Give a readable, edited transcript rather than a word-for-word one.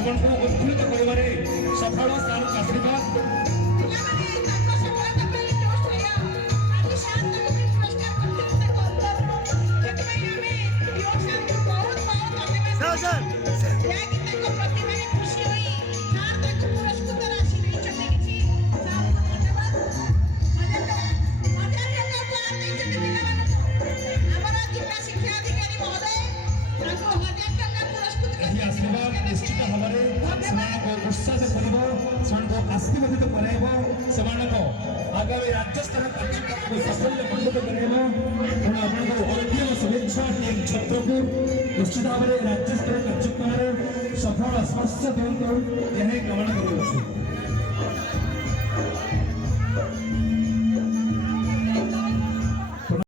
ଜୀବନକୁ ଉତ୍ଫୁଲ୍ଲିତ କରିବାରେ ସଫଳ ସାର୍ଙ୍କ ଆଶୀର୍ବାଦ निश्चित भाव में उत्साह कर आशीर्वादित कराइब से आगामी राज्य स्तर कार्यक्रम को साफल्य मंडित कराइब तेणु आप अंतिम शुभेच्छा टीम छत्र को निश्चित भाव में राज्य स्तर कार्यक्रम सफल स्पर्श दिखाते यह कामना कर